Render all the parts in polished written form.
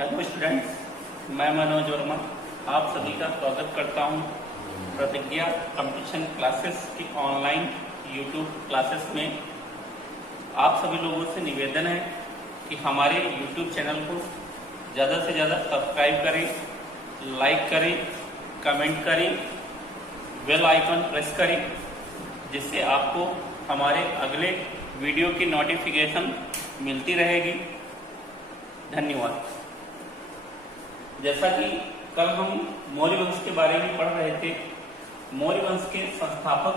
Hello students, मैं मनोज वर्मा आप सभी का स्वागत करता हूं प्रतिज्ञा कंपटीशन क्लासेस की ऑनलाइन यूट्यूब क्लासेस में। आप सभी लोगों से निवेदन है कि हमारे यूट्यूब चैनल को ज़्यादा से ज़्यादा सब्सक्राइब करें, लाइक करें, कमेंट करें, बेल आइकन प्रेस करें, जिससे आपको हमारे अगले वीडियो की नोटिफिकेशन मिलती रहेगी। धन्यवाद। जैसा कि कल हम मौर्य वंश के बारे में पढ़ रहे थे, मौर्य वंश के संस्थापक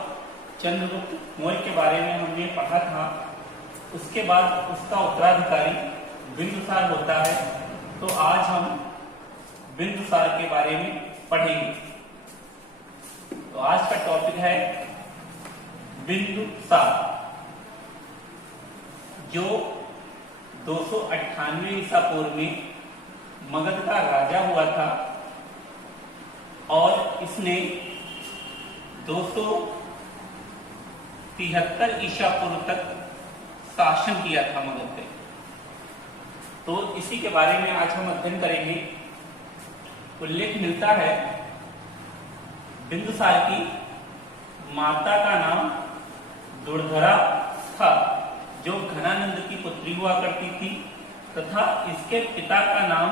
चंद्रगुप्त मौर्य के बारे में हमने पढ़ा था। उसके बाद उसका उत्तराधिकारी बिंदुसार होता है। तो आज हम बिंदुसार के बारे में पढ़ेंगे। तो आज का टॉपिक है बिंदुसार, जो 298 ईसा पूर्व में मगध का राजा हुआ था और इसने 273 ईसा पूर्व तक शासन किया था मगध पे। तो इसी के बारे में आज हम अध्ययन करेंगे। उल्लेख मिलता है बिंदुसार की माता का नाम दुर्धरा था, जो घनानंद की पुत्री हुआ करती थी, तथा इसके पिता का नाम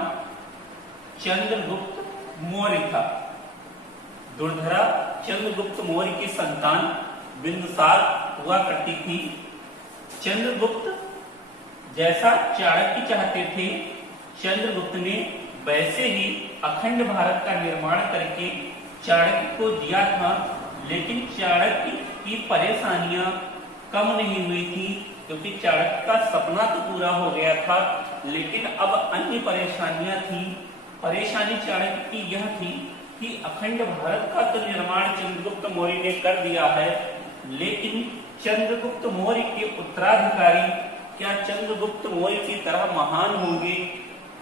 चंद्रगुप्त मौर्य था। दुर्धरा चंद्रगुप्त मौर्य की संतान बिंदुसार हुआ करती थी। चंद्रगुप्त जैसा चाणक्य चाहते थे, चंद्रगुप्त ने वैसे ही अखंड भारत का निर्माण करके चाणक्य को दिया था। लेकिन चाणक्य की परेशानियां कम नहीं हुई थी, क्योंकि चाणक्य का सपना तो पूरा हो गया था, लेकिन अब अन्य परेशानियां थी। परेशानी चाणक्य की यह थी कि अखंड भारत का तो निर्माण चंद्रगुप्त मौर्य ने कर दिया है, लेकिन चंद्रगुप्त मौर्य के उत्तराधिकारी क्या चंद्रगुप्त मौर्य की तरह महान होंगे,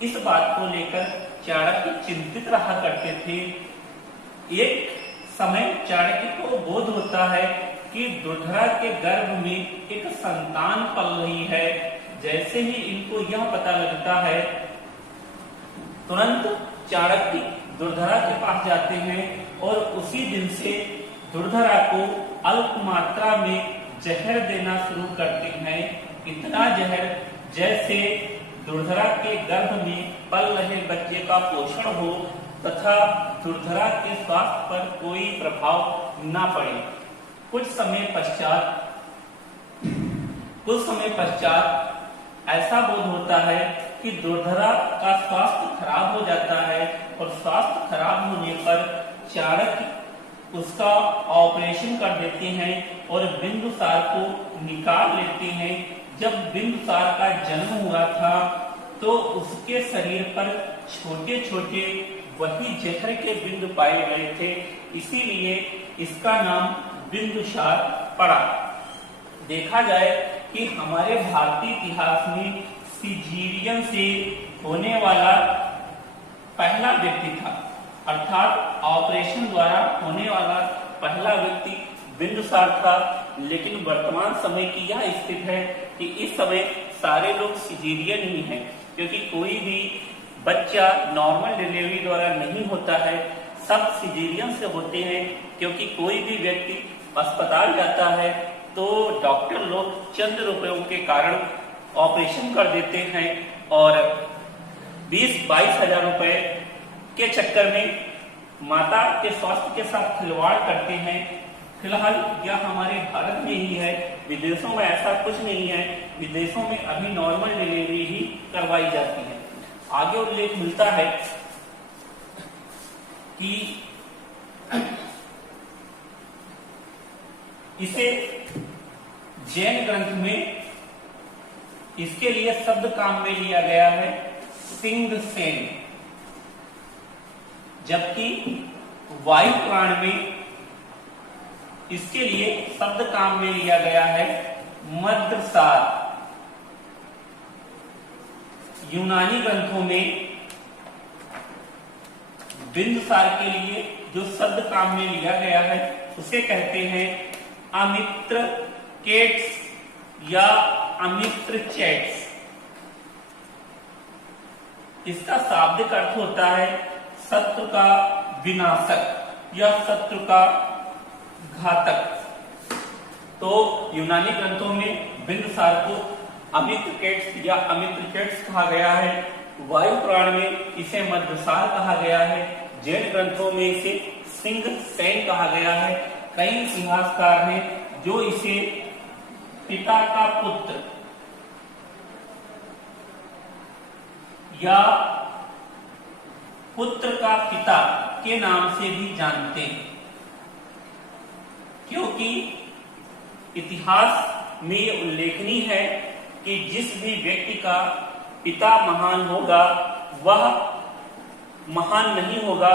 इस बात को लेकर चाणक्य चिंतित रहा करते थे। एक समय चाणक्य को बोध होता है कि दुर्धरा के गर्भ में एक संतान पल रही है। जैसे ही इनको यह पता लगता है, तुरंत चाणक्य दुर्धरा के पास जाते हैं और उसी दिन से दुर्धरा को अल्प मात्रा में जहर देना शुरू करते हैं। इतना जहर जैसे दुर्धरा के गर्भ में पल रहे बच्चे का पोषण हो तथा दुर्धरा के स्वास्थ्य पर कोई प्रभाव न पड़े। कुछ समय पश्चात ऐसा बोध होता है कि दुर्धरा का स्वास्थ्य खराब हो जाता है, और स्वास्थ्य खराब होने पर चाणक्य उसका ऑपरेशन कर देते हैं और बिंदुसार को निकाल लेते हैं। जब बिंदुसार का जन्म हुआ था तो उसके शरीर पर छोटे छोटे वही जहर के बिंदु पाए गए थे, इसीलिए इसका नाम बिंदुसार पड़ा। देखा जाए कि हमारे भारतीय इतिहास में सिजीरियन से होने वाला पहला व्यक्ति था, अर्थात ऑपरेशन द्वारा होने वाला पहला व्यक्ति बिंदुसार था। लेकिन वर्तमान समय की यह स्थिति है कि इस समय सारे लोग सिजीरियन ही हैं, क्योंकि कोई भी बच्चा नॉर्मल डिलीवरी द्वारा नहीं होता है, सब सिजीरियन से होते हैं। क्योंकि कोई भी व्यक्ति अस्पताल जाता है तो डॉक्टर लोग चंद रुपयों के कारण ऑपरेशन कर देते हैं और 20-22 हजार रुपए के चक्कर में माता के स्वास्थ्य के साथ खिलवाड़ करते हैं। फिलहाल यह हमारे भारत में ही है, विदेशों में ऐसा कुछ नहीं है। विदेशों में अभी नॉर्मल डिलीवरी ही करवाई जाती है। आगे उल्लेख मिलता है कि इसे जैन ग्रंथ में इसके लिए शब्द काम में लिया गया है सिंह सेन, जबकि वायु पुराण में इसके लिए शब्द काम में लिया गया है मद्रसार। यूनानी ग्रंथों में बिंदुसार के लिए जो शब्द काम में लिया गया है उसे कहते हैं अमित्र केट्स या अमित्र चैट्स। इसका शाब्दिक अर्थ होता है शत्रु का विनाशक या शत्रु का घातक। तो यूनानी ग्रंथों में बिंदुसार को अमित्रकेट्स या अमित्रकेट्स कहा गया है, वायु पुराण में इसे मध्यसार कहा गया है, जैन ग्रंथों में इसे सिंह सैन कहा गया है। कई इतिहासकार हैं जो इसे पिता का पुत्र या पुत्र का पिता के नाम से भी जानते हैं, क्योंकि इतिहास में ये उल्लेखनीय है कि जिस भी व्यक्ति का पिता महान होगा वह महान नहीं होगा,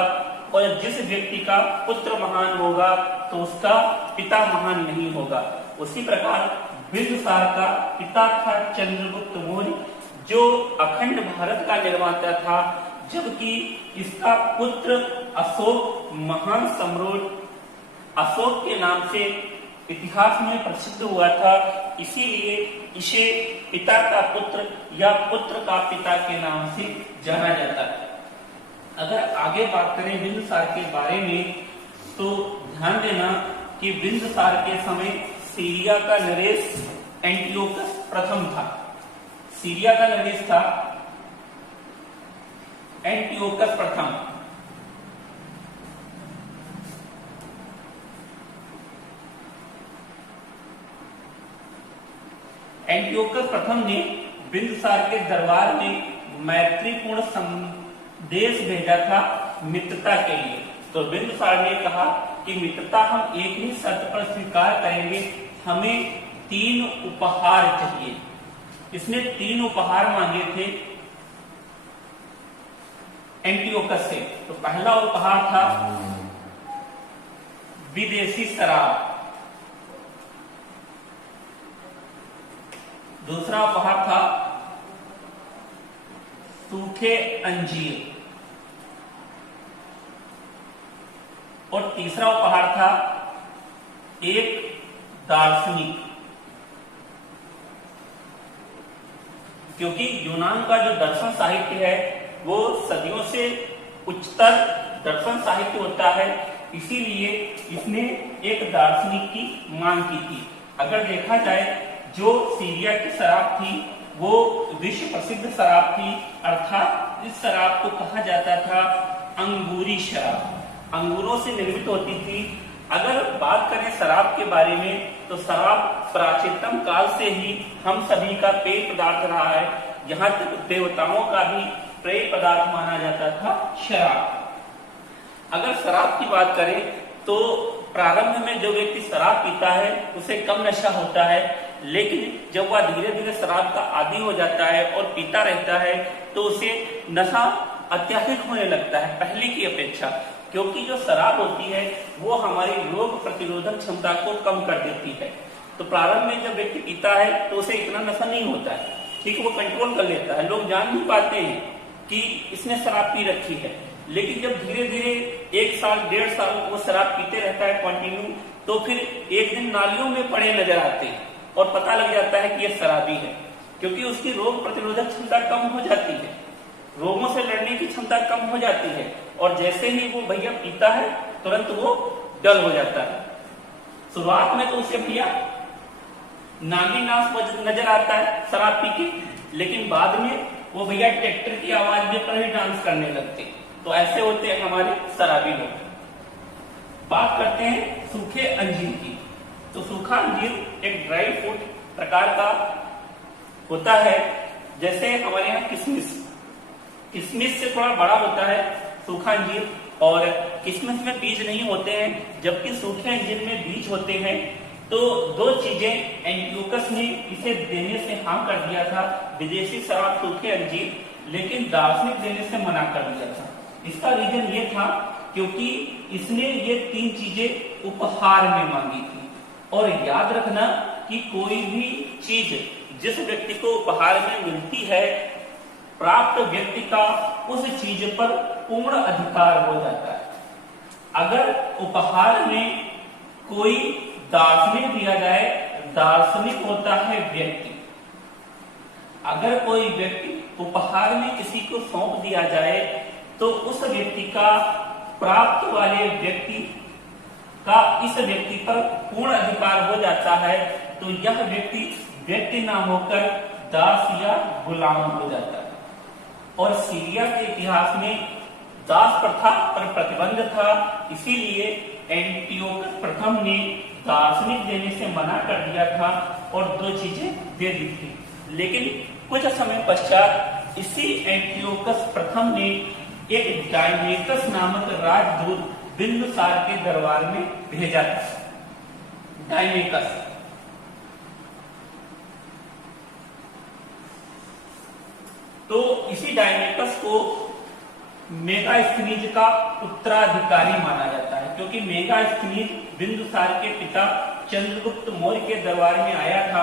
और जिस व्यक्ति का पुत्र महान होगा तो उसका पिता महान नहीं होगा। उसी प्रकार बिंदुसार का पिता था चंद्रगुप्त मौर्य, जो अखंड भारत का निर्माता था, जबकि इसका पुत्र अशोक महान सम्राट अशोक के नाम से इतिहास में प्रसिद्ध हुआ था। इसीलिए इसे पिता का पुत्र या पुत्र का पिता के नाम से जाना जाता है। अगर आगे बात करें बिंदुसार के बारे में तो ध्यान देना कि बिंदुसार के समय सीरिया का नरेश एंटियोकस प्रथम था। सीरिया का नरेश था एंटियोकस प्रथम। एंटियोकस प्रथम ने बिंदुसार के दरबार में मैत्रीपूर्ण संदेश भेजा था मित्रता के लिए। तो बिंदुसार ने कहा कि मित्रता हम एक ही शर्त पर स्वीकार करेंगे, हमें 3 उपहार चाहिए। इसने 3 उपहार मांगे थे एंटियोकस से। तो पहला उपहार था विदेशी शराब, दूसरा उपहार था सूखे अंजीर, और तीसरा उपहार था एक दार्शनिक। क्योंकि यूनान का जो दर्शन साहित्य है वो सदियों से उच्चतर दर्शन साहित्य होता है, इसीलिए इसने एक दार्शनिक की मांग की थी। अगर देखा जाए जो सीरिया की शराब थी वो विश्व प्रसिद्ध शराब थी, अर्थात इस शराब को कहा जाता था अंगूरी शराब, अंगूरों से निर्मित होती थी। अगर बात करें शराब के बारे में तो शराब प्राचीनतम काल से ही हम सभी का पेय पदार्थ रहा है, यहाँ तक देवताओं का भी पेय पदार्थ माना जाता था शराब। अगर शराब की बात करें तो प्रारंभ में जो व्यक्ति शराब पीता है उसे कम नशा होता है, लेकिन जब वह धीरे धीरे शराब का आदी हो जाता है और पीता रहता है तो उसे नशा अत्याधिक होने लगता है पहले की अपेक्षा, क्योंकि जो शराब होती है वो हमारी रोग प्रतिरोधक क्षमता को कम कर देती है। तो प्रारंभ में जब व्यक्ति पीता है तो उसे इतना नशा नहीं होता है, ठीक, वो कंट्रोल कर लेता है, लोग जान नहीं पाते हैं कि इसने शराब पी रखी है। लेकिन जब धीरे धीरे 1 साल 1.5 साल वो शराब पीते रहता है कंटिन्यू, तो फिर एक दिन नालियों में पड़े नजर आते हैं और पता लग जाता है कि ये शराबी है, क्योंकि उसकी रोग प्रतिरोधक क्षमता कम हो जाती है, रोगों से लड़ने की क्षमता कम हो जाती है, और जैसे ही वो भैया पीता है तुरंत वो डल हो जाता है। शुरुआत में तो उसे भैया नागी नाश नजर आता है शराब पी के, लेकिन बाद में वो भैया ट्रैक्टर की आवाज में पर ही डांस करने लगते। तो ऐसे होते हैं हमारे शराबी लोग। बात करते हैं सूखे अंजीर की। तो सूखा अंजीर एक ड्राई फ्रूट प्रकार का होता है, जैसे हमारे यहाँ किशमिश, किशमिश से थोड़ा बड़ा होता है सूखा अंजीर, और किशमिश में बीज नहीं होते हैं, जबकि सूखे अंजीर में बीज होते हैं। तो 2 चीजें एंटियोकस ने इसे देने से हाँ कर दिया था, विदेशी शराब सूखे अंजीर, लेकिन दार्शनिक देने से मना कर दिया था। इसका रीजन ये था क्योंकि इसने ये 3 चीजें उपहार में मांगी थी। और याद रखना कि कोई भी चीज जिस व्यक्ति को उपहार में मिलती है, प्राप्त व्यक्ति का उस चीज पर पूर्ण अधिकार हो जाता है। अगर उपहार में कोई दार्शनिक दिया जाए, दार्शनिक होता है व्यक्ति। अगर कोई व्यक्ति उपहार में किसी को सौंप दिया जाए तो उस व्यक्ति का प्राप्त वाले व्यक्ति का इस व्यक्ति पर पूर्ण अधिकार हो जाता है, तो यह व्यक्ति ना होकर दास या गुलाम हो जाता है। और सीरिया के इतिहास में दास प्रथा पर प्रतिबंध था, इसीलिए एंटियोकस प्रथम ने दार्शनिक देने से मना कर दिया था और 2 चीजें दे दी थी। लेकिन कुछ समय पश्चात इसी एंटियोकस प्रथम ने एक डायमेकस नामक राजदूत बिंदुसार के दरबार में भेजा था। डायमेकस तो इसी डायमेकस को मेगास्थनीज का उत्तराधिकारी माना जाता है, क्योंकि मेगास्थनीज बिंदुसार के पिता चंद्रगुप्त मौर्य के दरबार में आया था,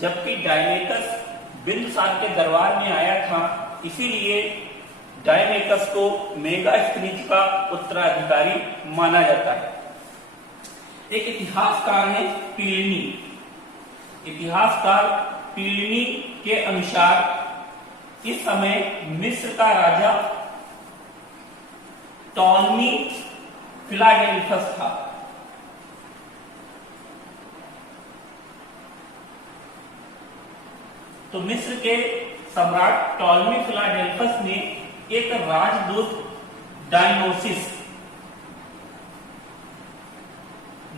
जबकि डायमेकस बिंदुसार के दरबार में आया था। इसीलिए डायमेकस को मेगास्थनीज का उत्तराधिकारी माना जाता है। एक इतिहासकार है प्लिनी। इतिहासकार प्लिनी के अनुसार इस समय मिस्र का राजा टॉलमी फिलाडेल्फस था। तो मिस्र के सम्राट टॉलमी फिलाडेल्फस ने एक राजदूत डायनोसिस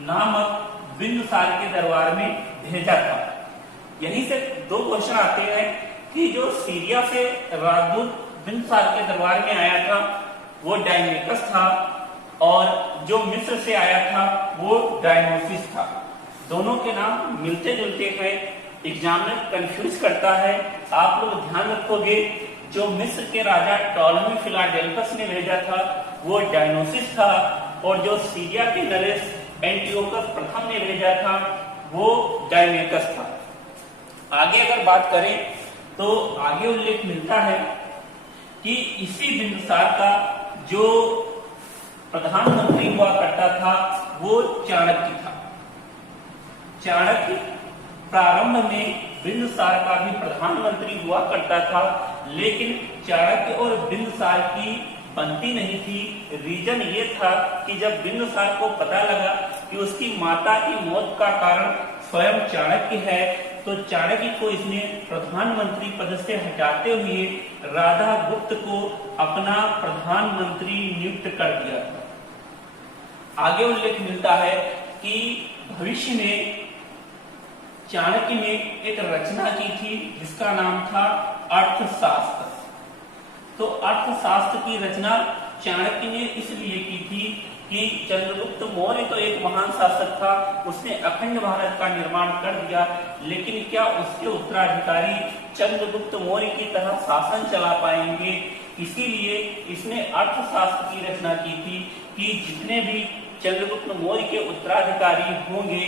नामक बिंदुसार के दरबार में भेजा था। यहीं से 2 क्वेश्चन आते हैं कि जो सीरिया से राजदूत बिंदुसार के दरबार में आया था वो डायमेकस था, और जो मिस्र से आया था वो डायनोसिस था। दोनों के नाम मिलते जुलते हैं, एग्जामिनर कंफ्यूज करता है। आप लोग ध्यान रखोगे, जो मिस्र के राजा टॉलमी फिलाडेल्फस ने भेजा था वो डायनोसिस था, और जो सीरिया के नरेश एंटियोकस प्रथम ने भेजा था वो डायमेकस था। आगे अगर बात करें तो आगे उल्लेख मिलता है कि इसी बिंदुसार का जो प्रधानमंत्री हुआ करता था वो चाणक्य था। चाणक्य प्रारंभ में बिंदुसार का भी प्रधानमंत्री हुआ करता था, लेकिन चाणक्य और बिंदुसार की बनती नहीं थी। रीजन ये था कि जब बिंदुसार को पता लगा कि उसकी माता की मौत का कारण स्वयं चाणक्य है, तो चाणक्य को इसने प्रधानमंत्री पद से हटाते हुए राधा गुप्त को अपना प्रधानमंत्री नियुक्त कर दिया था। आगे उल्लेख मिलता है कि भविष्य में चाणक्य ने एक रचना की थी जिसका नाम था अर्थशास्त्र। तो अर्थशास्त्र की रचना चाणक्य ने इसलिए की थी कि चंद्रगुप्त मौर्य तो एक महान शासक था, उसने अखंड भारत का निर्माण कर दिया, लेकिन क्या उसके उत्तराधिकारी चंद्रगुप्त मौर्य की तरह शासन चला पाएंगे? इसीलिए इसने अर्थशास्त्र की रचना की थी कि जितने भी चंद्रगुप्त मौर्य के उत्तराधिकारी होंगे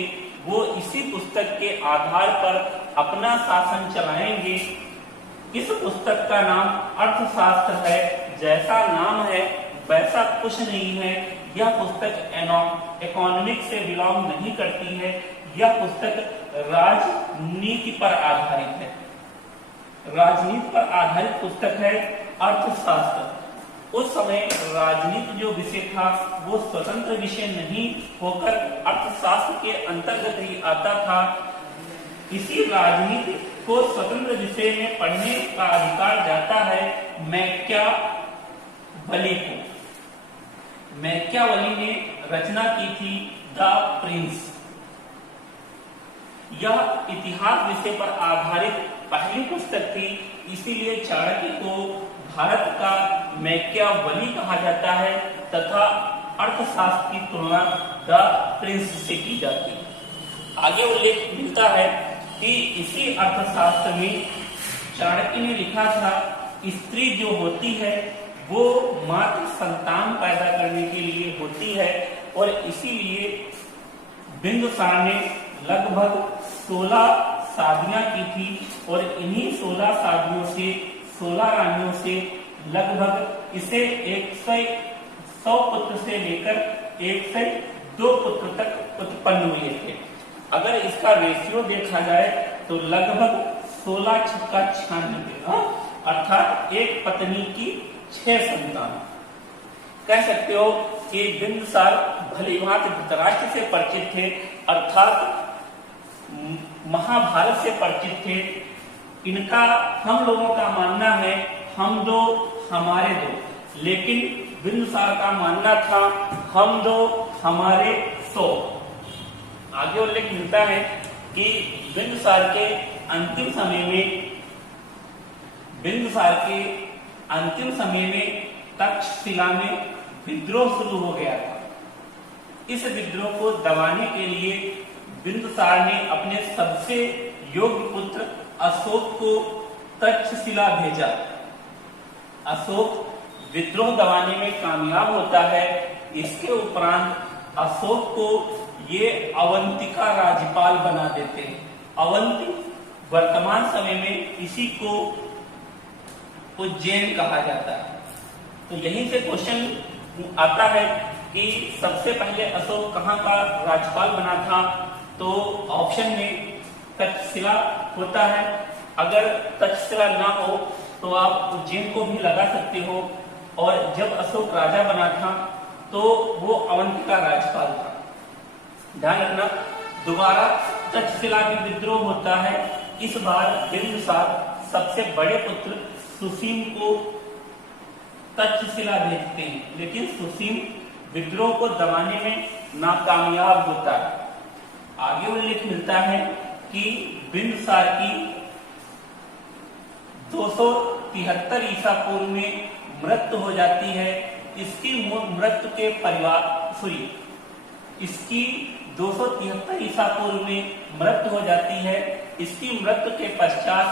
वो इसी पुस्तक के आधार पर अपना शासन चलाएंगे। इस पुस्तक का नाम अर्थशास्त्र है। जैसा नाम है वैसा कुछ नहीं है। यह पुस्तक इकोनॉमिक्स से बिलोंग नहीं करती है। यह पुस्तक राजनीति पर आधारित है। राजनीति पर आधारित पुस्तक है अर्थशास्त्र। उस समय राजनीति जो विषय था वो स्वतंत्र विषय नहीं होकर अर्थशास्त्र के अंतर्गत ही आता था। इसी राजनीति को स्वतंत्र विषय में पढ़ने का अधिकार जाता है मैकियावेली को। मैकियावेली ने रचना की थी द प्रिंस। यह इतिहास विषय पर आधारित पहली पुस्तक थी, इसीलिए चाणक्य को भारत का मैकियावेली कहा जाता है तथा अर्थशास्त्र की तुलना द प्रिंस से की जाती है। आगे उल्लेख मिलता है कि इसी अर्थशास्त्र में चाणक्य ने लिखा था स्त्री जो होती है वो मात्र संतान पैदा करने के लिए होती है, और इसीलिए बिंदुसार ने लगभग 16 शादियां की थी, और इन्हीं 16 शादियों से 16 रानियों से लगभग इसे 100 पुत्र से लेकर 102 पुत्र तक उत्पन्न हुए थे। अगर इसका रेशियो देखा जाए तो लगभग 16 छक्का 96, अर्थात एक पत्नी की 6 संतान। कह सकते हो कि बिंदुसार भली भांति धृतराष्ट्र से परिचित थे, अर्थात महाभारत से परिचित थे। इनका हम लोगों का मानना है हम दो हमारे दो, लेकिन बिंदुसार का मानना था हम दो हमारे 100। आगे उल्लेख मिलता है कि बिंदुसार के अंतिम समय में तक्षशिला में विद्रोह शुरू हो गया था। इस विद्रोह को दबाने के लिए बिंदुसार ने अपने सबसे योग्य पुत्र अशोक को तक्षशिला भेजा। अशोक विद्रोह दबाने में कामयाब होता है। इसके उपरांत अशोक को ये अवंती का राज्यपाल बना देते हैं। अवंती वर्तमान समय में इसी को उज्जैन कहा जाता है। तो यहीं से क्वेश्चन आता है कि सबसे पहले अशोक कहाँ का राज्यपाल बना था, तो ऑप्शन में तक्षशिला होता है। अगर तक्षशिला ना हो तो आप उज्जैन को भी लगा सकते हो। और जब अशोक राजा बना था तो वो अवंती का राज्यपाल था। ध्यान रखना, दोबारा तक्षशिला में विद्रोह होता है। इस बार बिंदुसार सबसे बड़े पुत्र सुसीम को तक्षशिला भेजते हैं, लेकिन सुसीम विद्रोह को दबाने में नाकामयाब होता है। आगे उल्लेख मिलता है कि बिंदुसार की 273 ईसा पूर्व में मृत्यु हो जाती है। इसकी मृत्यु के इसकी 273 ईसा पूर्व में मृत्यु हो जाती है। इसकी मृत्यु के पश्चात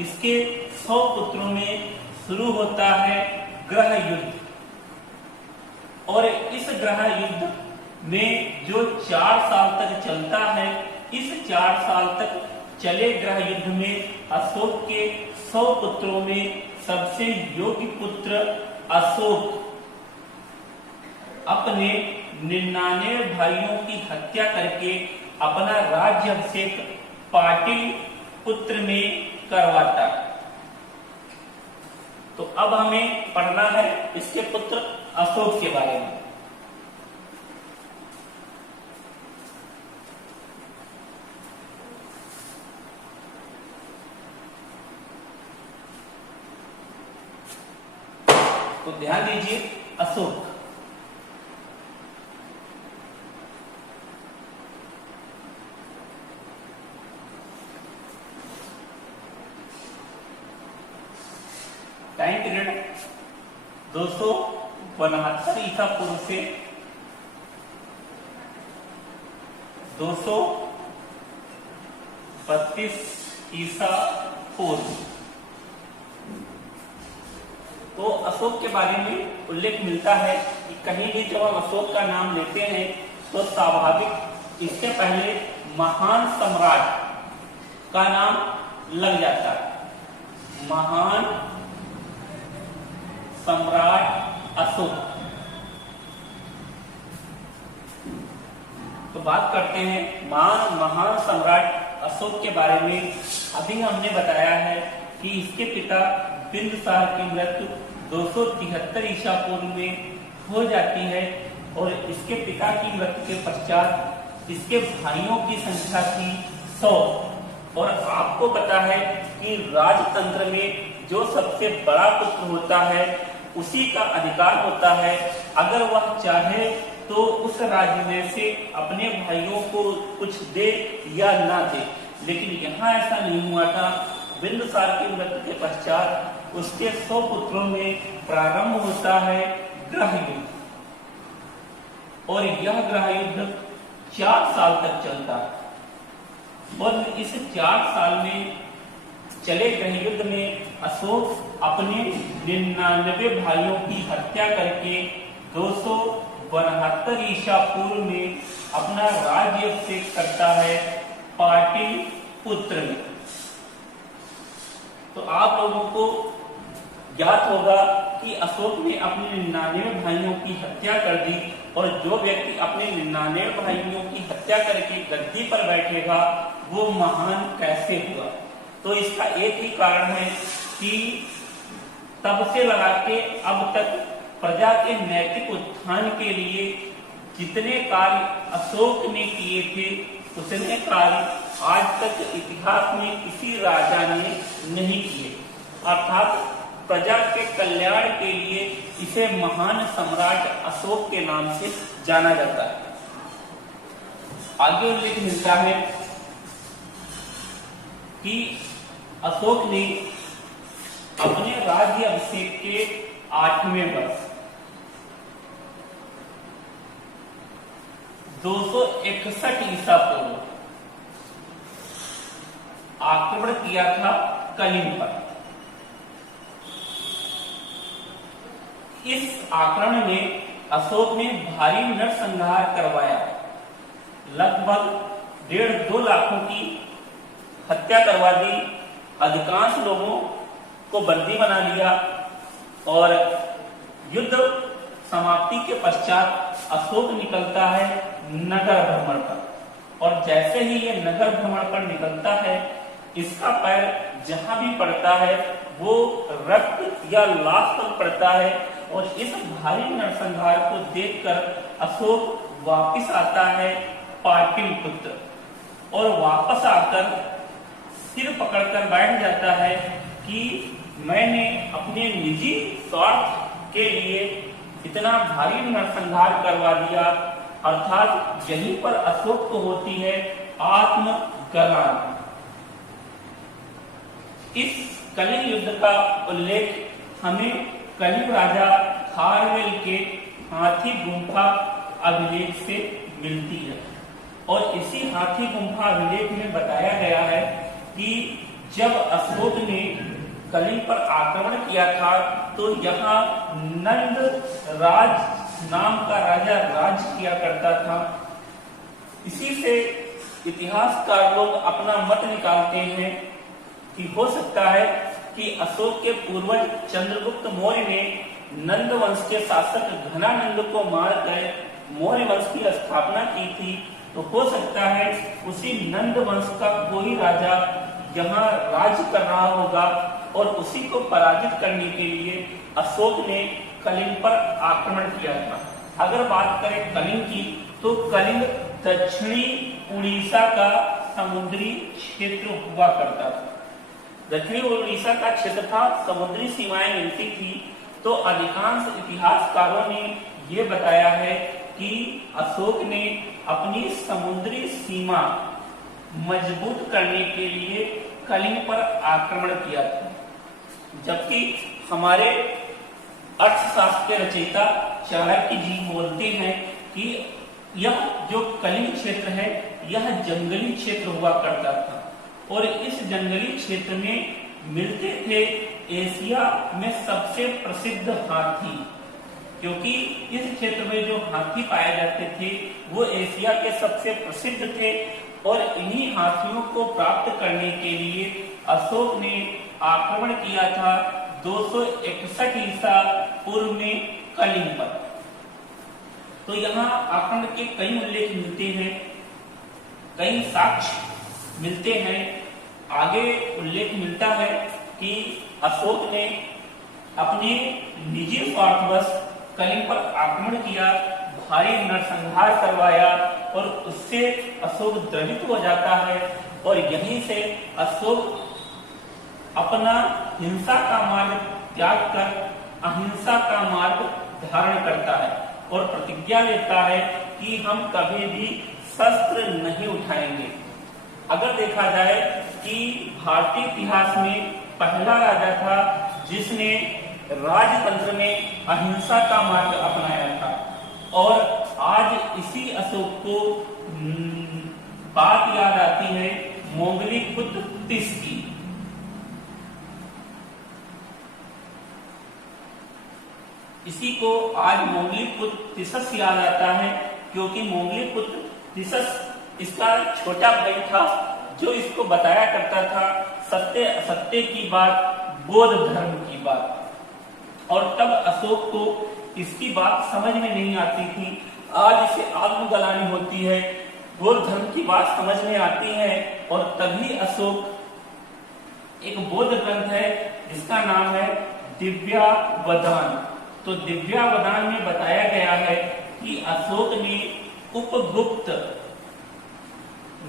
इसके 100 पुत्रों में शुरू होता है ग्रह युद्ध। और इस ग्रह युद्ध में जो 4 साल तक चलता है, इस 4 साल तक चले ग्रह युद्ध में अशोक के 100 पुत्रों में सबसे योग्य पुत्र अशोक अपने 99 भाइयों की हत्या करके अपना राज्याभिषेक पाटिल पुत्र में करवाता। तो अब हमें पढ़ना है इसके पुत्र अशोक के बारे में। तो ध्यान दीजिए, अशोक टाइम पीरियड 272 ईसा पूर्व से 232 ईसा पूर्व। तो अशोक के बारे में उल्लेख मिलता है कि कहीं भी जब हम अशोक का नाम लेते हैं तो स्वाभाविक इससे पहले महान सम्राट का नाम लग जाता है। महान सम्राट अशोक। तो बात करते हैं महान सम्राट अशोक के बारे में। अभी हमने बताया है कि इसके पिता बिंदुसार की मृत्यु 273 ईसा पूर्व में हो जाती है और इसके पिता की मृत्यु के पश्चात इसके भाइयों की संख्या थी 100। और आपको पता है कि राजतंत्र में जो सबसे बड़ा पुत्र होता है उसी का अधिकार होता है, अगर वह चाहे तो उस राज्य में से अपने भाइयों को कुछ दे या ना दे। लेकिन यहाँ ऐसा नहीं हुआ था। बिंदुसार की मृत्यु के पश्चात उसके 100 पुत्रों में प्रारंभ होता है ग्रह युद्ध। और यह ग्रह युद्ध 4 साल तक चलता है। और इस 4 साल में चले ग्रह युद्ध में अशोक अपने 99 भाइयों की हत्या करके 272 ईसा पूर्व में अपना राज्याभिषेक करता है पाटिल पुत्र में। तो आप लोगों को ज्ञात होगा कि अशोक ने अपने 99 भाइयों की हत्या कर दी। और जो व्यक्ति अपने 99 भाइयों की हत्या करके गद्दी पर बैठेगा वो महान कैसे हुआ? तो इसका एक ही कारण है कि तब से लगा के अब तक प्रजा के नैतिक उत्थान के लिए जितने कार्य अशोक ने किए थे उतने कार्य आज तक इतिहास में किसी राजा ने नहीं किए। अर्थात प्रजा के कल्याण के लिए इसे महान सम्राट अशोक के नाम से जाना जाता है। आगे उल्लेख मिलता है कि अशोक ने अपने राज्य अभिषेक के 8वें वर्ष 261 ईसा पूर्व आक्रमण किया था कलिंग पर। इस आक्रमण में अशोक ने भारी नरसंहार करवाया। लगभग 1.5-2 लाखों की हत्या करवा दी। अधिकांश लोगों को बंदी बना लिया और युद्ध समाप्ति के पश्चात अशोक निकलता है नगर भ्रमण पर। और जैसे ही ये नगर भ्रमण पर निकलता है, इसका पैर जहां भी पड़ता है वो रक्त या लाश पर पड़ता है। और इस भारी नरसंहार को देखकर अशोक वापिस आता है पाटलिपुत्र और वापस आकर सिर पकड़कर बैठ जाता है कि मैंने अपने निजी स्वार्थ के लिए इतना भारी नरसंहार करवा दिया। अर्थात यहीं पर अशोक को होती है आत्मग्लानि। इस कलिंग युद्ध का उल्लेख हमें कलिंग राजा खारवेल के हाथी गुंफा अभिलेख से मिलती है। और इसी हाथी गुंफा अभिलेख में बताया गया है कि जब अशोक ने कलिंग पर आक्रमण किया था तो यहाँ नंद राज नाम का राजा राज्य किया करता था। इसी से इतिहासकार लोग अपना मत निकालते हैं कि हो सकता है कि अशोक के पूर्वज चंद्रगुप्त मौर्य ने नंद वंश के शासक घनानंद को मारकर मौर्य वंश की स्थापना की थी। तो हो सकता है उसी नंद वंश का कोई राजा यहाँ राज्य कर रहा होगा और उसी को पराजित करने के लिए अशोक ने कलिंग पर आक्रमण किया था। अगर बात करें कलिंग की तो कलिंग दक्षिणी उड़ीसा का समुद्री क्षेत्र हुआ करता था। दक्षिणी उड़ीसा का क्षेत्र था, समुद्री सीमाएं मिलती थी। तो अधिकांश इतिहासकारों ने यह बताया है कि अशोक ने अपनी समुद्री सीमा मजबूत करने के लिए कलिंग पर आक्रमण किया था। जबकि हमारे अर्थशास्त्र के रचयिता चाणक्य जी बोलते हैं कि यह जो कलिंग क्षेत्र है यह जंगली क्षेत्र हुआ करता था और इस जंगली क्षेत्र में मिलते थे एशिया में सबसे प्रसिद्ध हाथी। क्योंकि इस क्षेत्र में जो हाथी पाए जाते थे वो एशिया के सबसे प्रसिद्ध थे और इन्हीं हाथियों को प्राप्त करने के लिए अशोक ने आक्रमण किया था 261 ईसा पूर्व में कलिंग पर। तो यहाँ आक्रमण के कई उल्लेख मिलते हैं, कई साक्ष्य मिलते हैं। आगे उल्लेख मिलता है कि अशोक ने अपने निजी स्वार्थवश कलिंग पर आक्रमण किया, भारी नरसंहार करवाया और उससे अशोक द्रवित हो जाता है और यहीं से अशोक अपना हिंसा का मार्ग त्याग कर अहिंसा का मार्ग धारण करता है और प्रतिज्ञा लेता है कि हम कभी भी शस्त्र नहीं उठाएंगे। अगर देखा जाए कि भारतीय इतिहास में पहला राजा था जिसने राजतंत्र में अहिंसा का मार्ग अपनाया था और आज इसी अशोक को बात याद आती है मोंगली पुत्र तिस की। इसी को आज मोंगली पुत्र तिसस याद आता है क्योंकि मोंगली पुत्र तिसस इसका छोटा भाई था जो इसको बताया करता था सत्य असत्य की बात, बौद्ध धर्म की बात। और तब अशोक को इसकी बात समझ में नहीं आती थी। आज इसे आत्मग्लानि होती है, बौद्ध धर्म की बात समझ में आती है और तभी अशोक एक बौद्ध ग्रंथ है जिसका नाम है दिव्यावदान। तो दिव्यावदान में बताया गया है कि अशोक ने उपगुप्त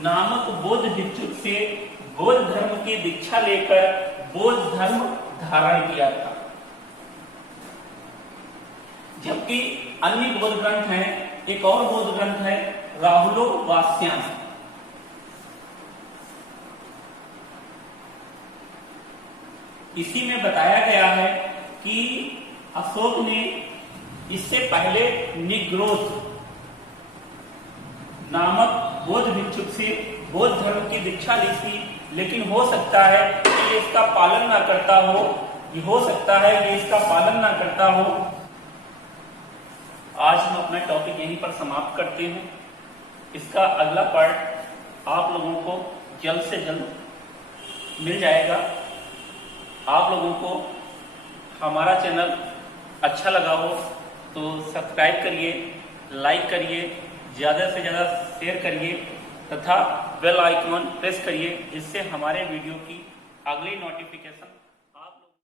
नामक बौद्ध भिक्षुक से बौद्ध धर्म की दीक्षा लेकर बौद्ध धर्म धारण किया था। जबकि अन्य बौद्ध ग्रंथ हैं, एक और बौद्ध ग्रंथ है राहुलोवास्याम। इसी में बताया गया है कि अशोक ने इससे पहले निग्रोध नामक बौद्ध भिक्षुक से बौद्ध धर्म की दीक्षा ली थी, लेकिन हो सकता है कि इसका पालन ना करता हो, हो सकता है कि इसका पालन ना करता हो। आज हम अपना टॉपिक यहीं पर समाप्त करते हैं। इसका अगला पार्ट आप लोगों को जल्द से जल्द मिल जाएगा। आप लोगों को हमारा चैनल अच्छा लगा हो तो सब्सक्राइब करिए, लाइक करिए, ज़्यादा से ज़्यादा शेयर करिए तथा बेल आइकन प्रेस करिए, जिससे हमारे वीडियो की अगली नोटिफिकेशन